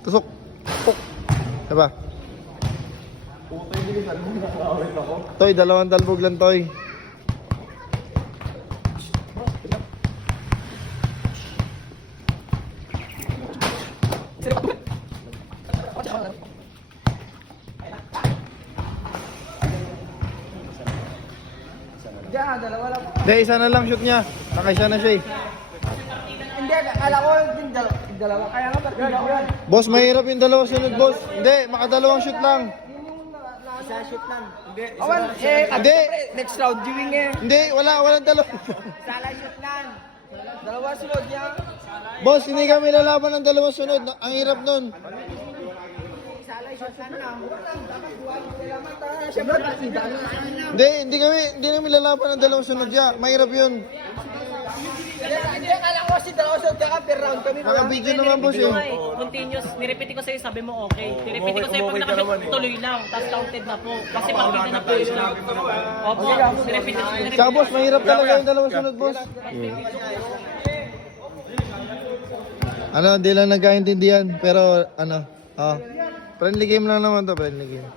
Tusok. Puk. Diba? Putay, bilisan mo. Nakakawit ako. Toy, dalawang talbog lang, Toy. Diyan, dalawa lang. Hindi, isa na lang shoot niya. Nakaisa na siya eh. Hindi, akala ko yung dalawa. Kaya nga, partida ko yan. Boss, mahirap yung dalawa sunod, boss. Hindi, makadalawang shoot lang. Isa shoot lang. Hindi, Hindi. next round, viewing eh. Hindi, walang dalawa. Sala shoot lang. Dalawa sunod niya. Boss, hindi kami lalaban ng dalawang sunod. Ang hirap nun. Sala shoot lang. Siyempre, partida na. Hindi kami lalaban ng dalawang sunod ya. Mahirap yun. Hindi, akala ko kasi dalawa sunod ka per round kami. Naka-video naman, boss eh. Continuous, nirepeat ko sa'yo, sabi mo okay. Nirepeat ko sa'yo, pag nakashoot, tuloy lang. Tapos counted na po. Kasi partida na po yun lang. Opo, nirepeat ko. Saka boss, mahirap talaga yung dalawang sunod, boss. Ano, hindi lang nagkaintindihan. Pero, ano, friendly game lang naman to, friendly game.